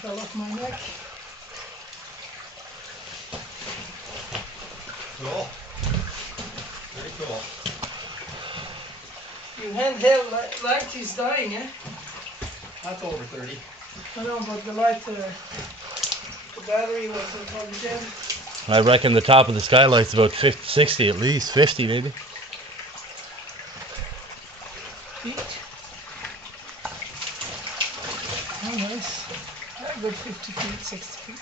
fell off my neck. Cool. Very cool. Your handheld light is dying, eh? That's over 30. I know, but the light, the battery was probably dead. I reckon the top of the skylight's about 50, 60 at least, 50 maybe. Feet. Oh, nice. Yeah, good 50 feet, 60 feet.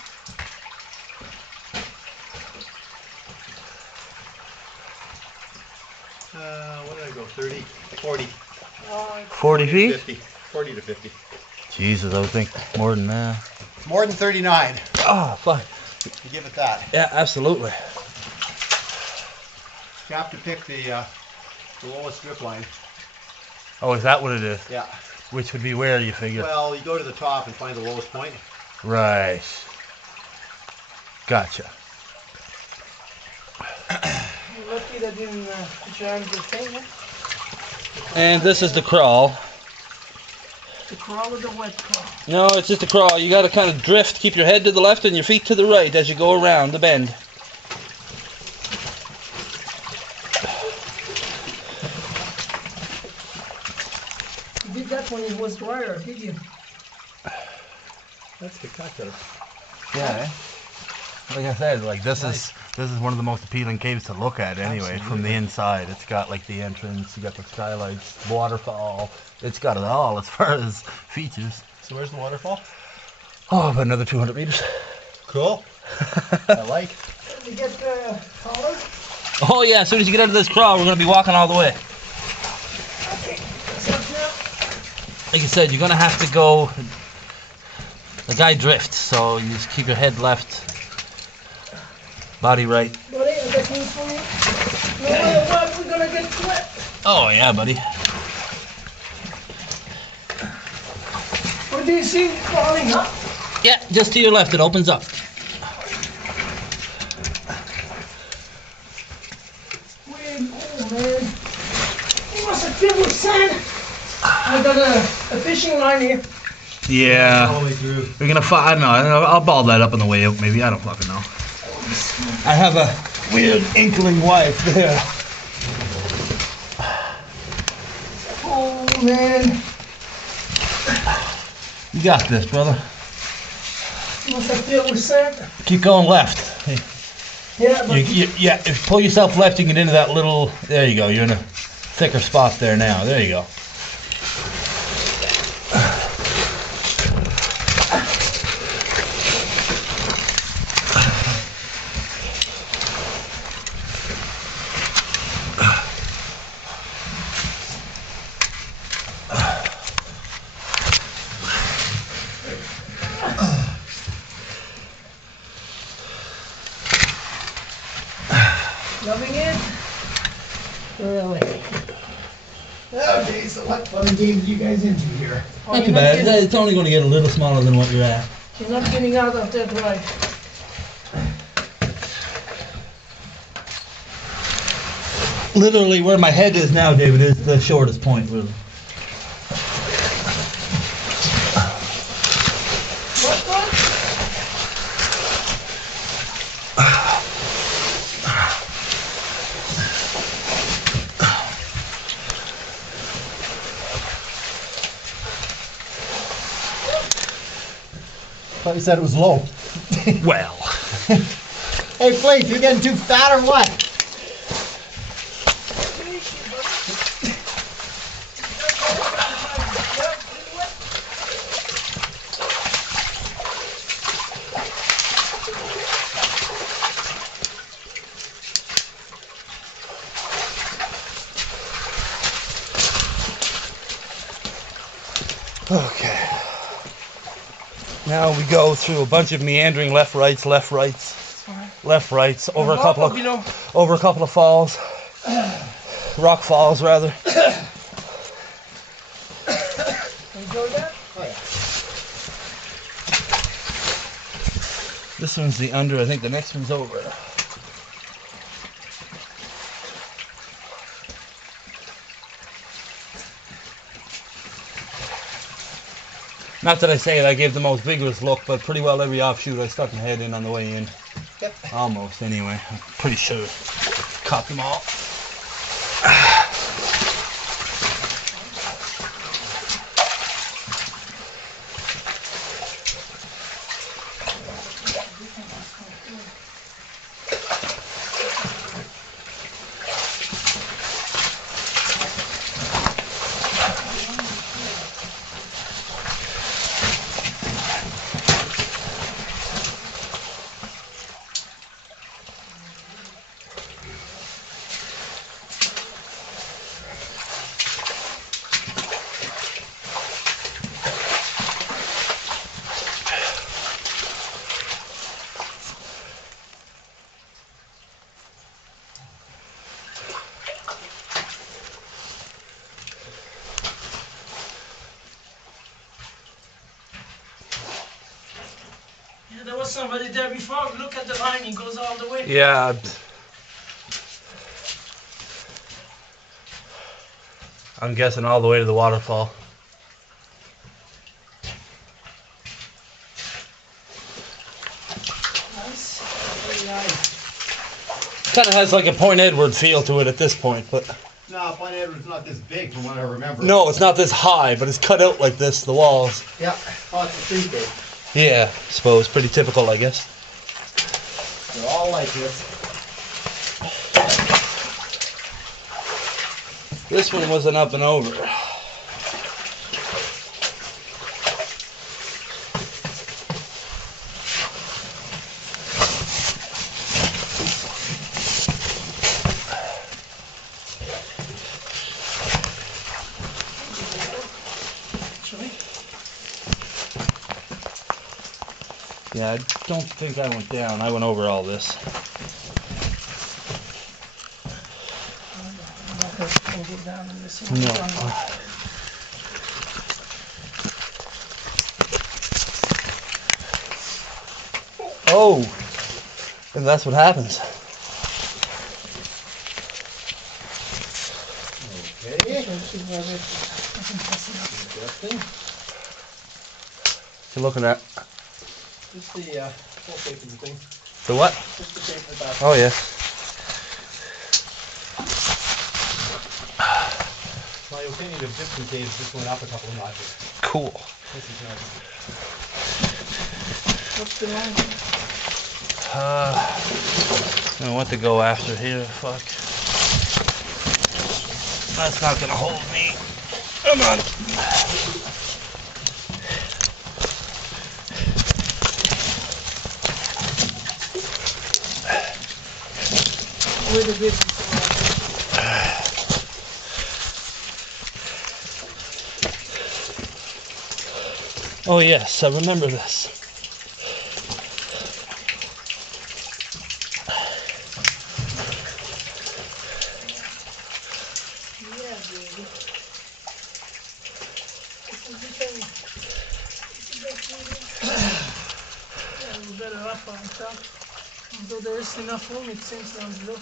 What did I go? 30? 40. 40 feet? 50. 40 to 50. Jesus, I would think more than that. More than 39. Oh, fuck. You give it that. Yeah, absolutely. You have to pick the lowest drip line. Oh, is that what it is? Yeah. Which would be where, you figure? Well, you go to the top and find the lowest point. Right. Gotcha. You're lucky that didn't jam the thing, eh? And this is the crawl. The crawl or the wet crawl? No, it's just a crawl. You got to kind of drift, keep your head to the left and your feet to the right as you go around the bend. You did that when it was drier, did you? That's spectacular. Yeah, eh? Like I said, like this is one of the most appealing caves to look at anyway. Absolutely. From the inside. It's got like the entrance, you got the skylights, waterfall. It's got it all as far as features. So where's the waterfall? Oh, about another 200 meters. Cool. I like. Did you get the collar? Oh yeah, as soon as you get out of this crawl, we're going to be walking all the way. Okay, that's up now. Like I said, you're going to have to go. The guy drifts, so you just keep your head left, body right. Buddy, I got news for you. No matter what, we're gonna get wet. Oh yeah, buddy. What do you see falling up? Yeah, just to your left, it opens up. Weird. Oh man. He must have filled with sand. I got a fishing line here. Yeah. All the way through. We're gonna I don't know. I'll ball that up on the way out. Maybe, I don't fucking know. I have a weird inkling wife there. Oh man. You got this, brother. He must have filled with sand. Keep going left. Yeah, but If you pull yourself left, you can get into that little. There you go. You're in a thicker spot there now. There you go. loving it? Really? Okay, so what fun games you guys into here? Not too bad. It's only going to get a little smaller than what you're at. You're not getting out of that right. Literally where my head is now, David, is the shortest point, really. What one? I thought you said it was low. Well. Hey, Phillipe, you getting too fat or what? Okay. Now we go through a bunch of meandering left rights, over a couple of falls, rock falls rather. Enjoy that? Oh, yeah. This one's the under. I think the next one's over. Not that I say it, I gave the most vigorous look, but pretty well every offshoot I stuck my head in on the way in. Yep. Almost, anyway. I'm pretty sure. Caught them all. Yeah, there was somebody there before. Look at the line, it goes all the way. Yeah. I'm guessing all the way to the waterfall. Nice. Very nice. Kind of has like a Point Edward feel to it at this point, but No, Point Edward's not this big from what I remember. no, it's not this high, but it's cut out like this, the walls. Yeah. Oh, it's a tree big. Yeah, I suppose. Pretty typical, I guess. They're all like this. This one was an up and over. Yeah, I don't think I went down. I went over all this. No. Oh, and that's what happens. Okay. You're looking at Just the whole shape of the thing. the what? Just the shape of the back. Oh yeah. My opinion of Gypsum Caves just went up a couple of notches. Cool. This is nice. What's the line? I don't know what to go after here. Fuck. That's not gonna hold me. Come on. Where the big Oh yes, I remember this. Yeah, baby. This is the thing. Yeah, we're better off on top. Although there is enough room, it seems down below.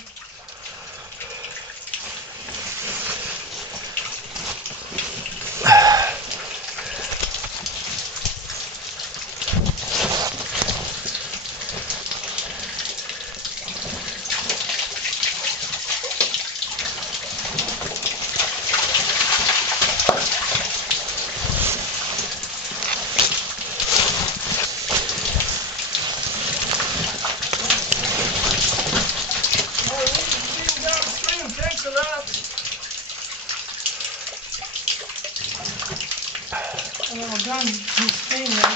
Thanks a lot. Oh, I'm done this thing now.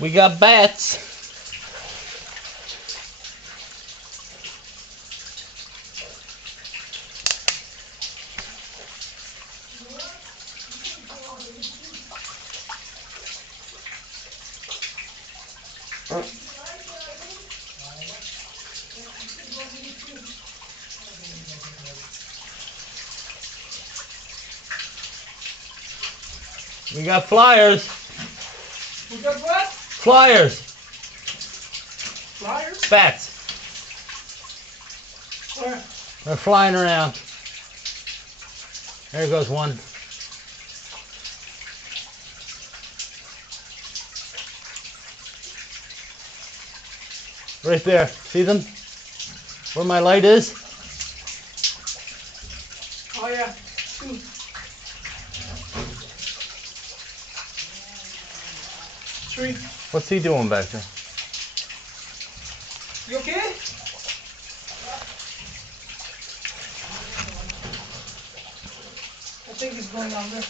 We got bats. We got flyers. We got what? Flyers. Flyers? Bats. Where? They're flying around. There goes one. Right there. See them? Where my light is? Oh yeah. Two. Three. What's he doing back there? You okay? I think he's going down there.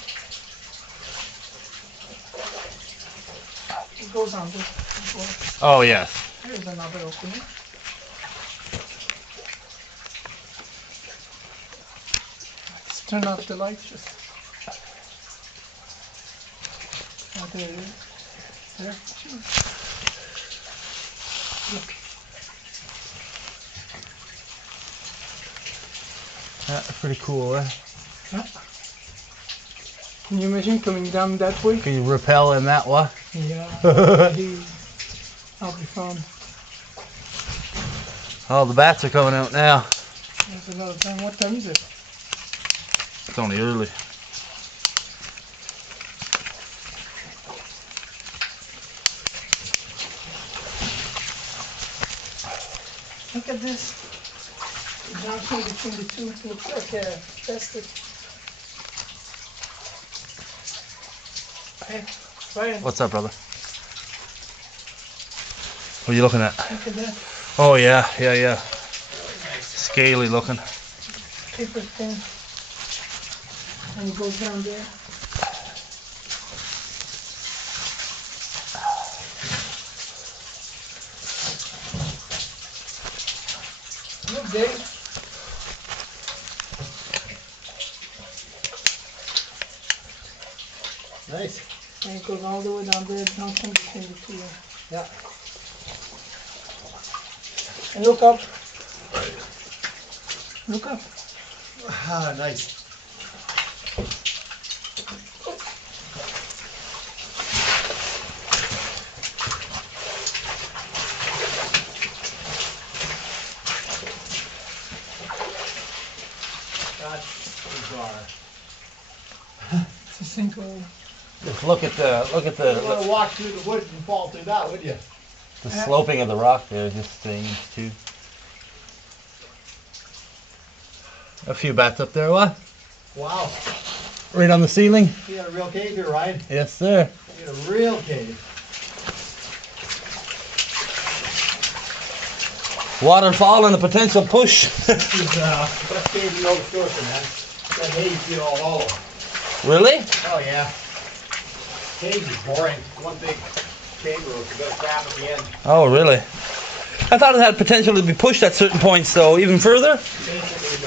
He goes down there. Oh, yes. Here's another opening. Let's turn off the light just. Oh, there it is. There. Look. That's pretty cool, eh? Yeah. Can you imagine coming down that way? Can you rappel in that way? Yeah. That'll be fun. Oh, the bats are coming out now. There's another time. What time is it? It's only early. Look at this. The junction between the two looks like tested. Hey, Brian, What's up, brother? What are you looking at? look at that. Oh, yeah, yeah, yeah. Scaly looking. Paper thin. And it goes down there. Look, Dave. Nice. And it goes all the way down there, junction between the two. Yeah. And look up. Look up. Ah, nice. That's bizarre. It's a sinkhole. Just look at You want the to walk through the woods and fall through that, would you? sloping of the rock there, just strange too. A few bats up there, what? Wow. Right on the ceiling? You got a real cave here, Ryan. Yes, sir. You got a real cave. Waterfall and a potential push. This is best cave in Nova Scotia, man. Got haze, you know, all over. Really? Oh yeah. Cave is boring. One big chamber with a bit of crap at the end. Oh, really? I thought it had potential to be pushed at certain points, though. Even further? Basically,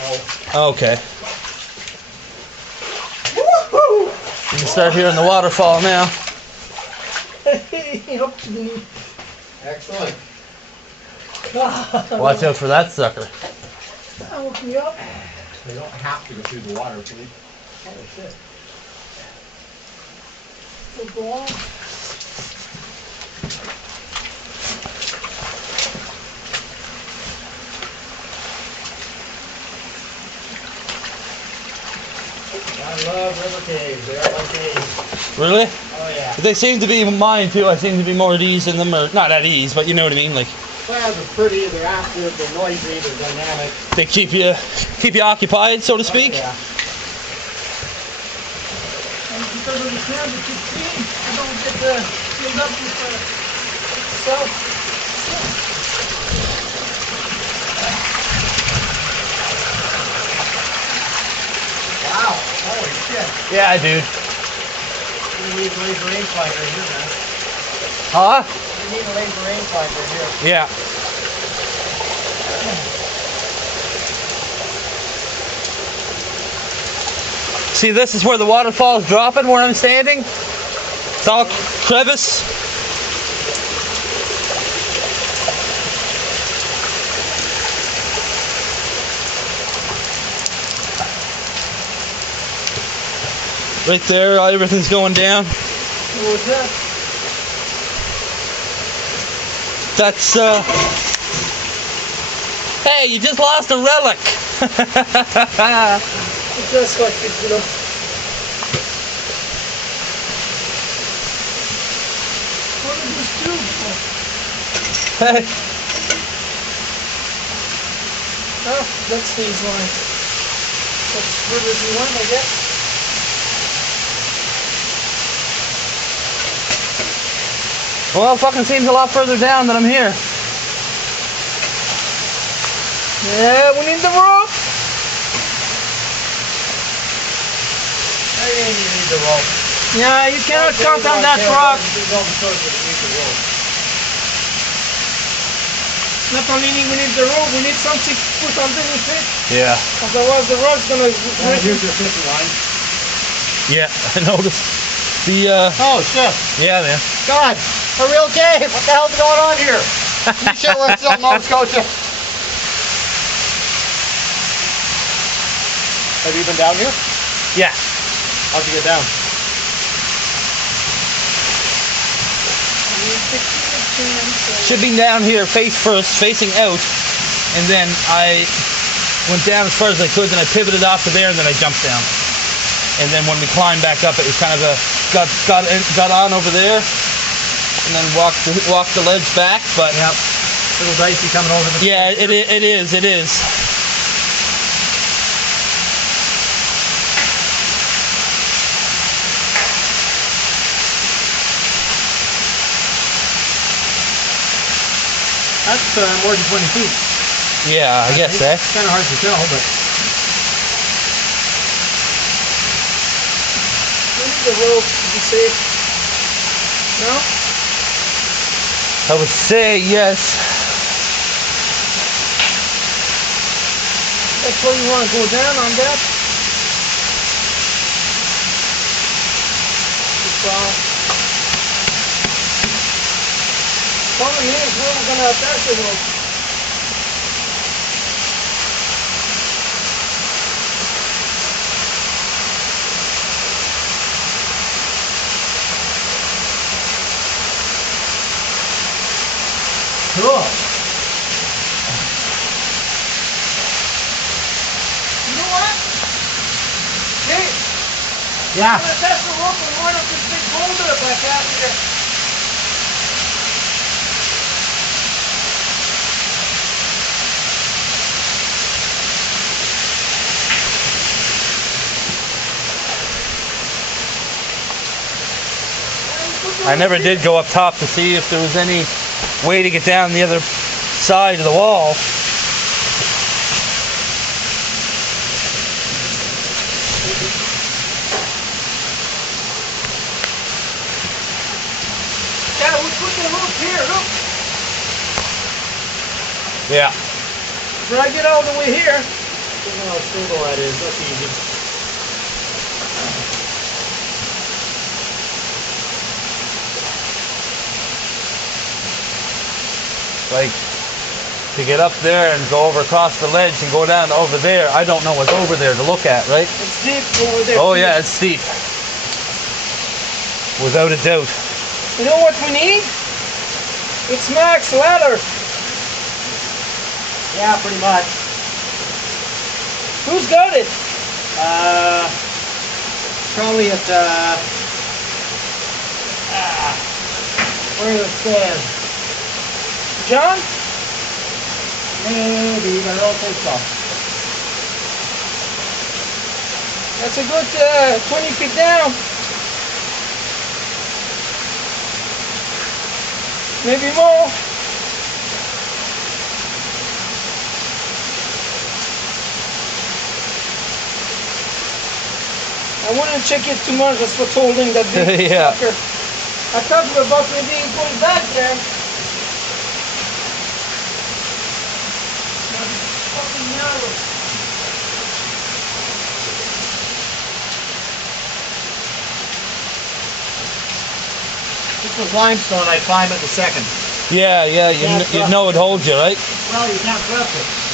no. Okay. You can start hearing the waterfall now. Up to the knee. Excellent. Watch out for that sucker. That woke me up. They don't have to go through the water, Philippe. Holy shit. So go on. I love river caves. They are my caves. Really? Oh yeah. They seem to be mine, too. I seem to be more at ease in them. Or not at ease, but you know what I mean? Like, Well, they're pretty, they're active, they're noisy, they're dynamic. they keep you occupied, so to speak. Oh, yeah. And because of the sand that you see, you don't get filled up with salt. Wow. Holy shit. Yeah, I do. You need a laser rangefinder in here, man. Huh? You need a laser rangefinder in here. Yeah. See, this is where the waterfall is dropping, where I'm standing. It's all crevice. Right there, everything's going down. What was that? That's, hey, you just lost a relic. Just like it, you know. What did this do? Hey. Oh, that stays line. That's further than one, I guess. Well, it fucking seems a lot further down than I'm here. Yeah, we need the rope. I think you need the rope. Yeah, you cannot count on that rock. Not only we need the rope, we need something to put underneath it. Yeah. Otherwise the rock's gonna break. Here's your fishing line. Yeah, I noticed. The, Oh, shit. yeah, man. God, are we okay? What the hell's going on here? You sure we're still in Nova Scotia? Have you been down here? Yeah. How'd you get down? Should be down here, face first, facing out, and then I went down as far as I could, then I pivoted off to there, and then I jumped down. And then when we climbed back up, it was kind of a got on over there, and then walked the ledge back. But Yep. Little dicey coming over the. yeah, it is. That's more than 20 feet. Yeah, I guess that. It's kind of hard to tell, but. We need the rope to be safe. No? I would say yes. That's why you want to go down on that. Problem is, where we're going to attach the rope. Cool. You know what? Hey, Yeah. I'm going to attach the rope and line up this big boulder back out here. I never did go up top to see if there was any way to get down the other side of the wall. Yeah, we put the hook here, look. Yeah. Drag it all the way here. I don't know how stable that is. That's easy. Like, to get up there and go over across the ledge and go down over there, I don't know what's over there to look at, right? It's deep over there. Oh yeah, it's steep. Without a doubt. You know what we need? It's Mac's ladder. Yeah, pretty much. Who's got it? Probably at, where are the stairs? John? Maybe, but I don't think so. That's a good 20 feet down. Maybe more. I wouldn't check it too much, that's what's holding that big Yeah. sucker. I thought we were about maybe going back there. But it's fucking narrow. This was limestone. I'd climb it in a second. Yeah, you know it holds you, right? Well, you can't trust it.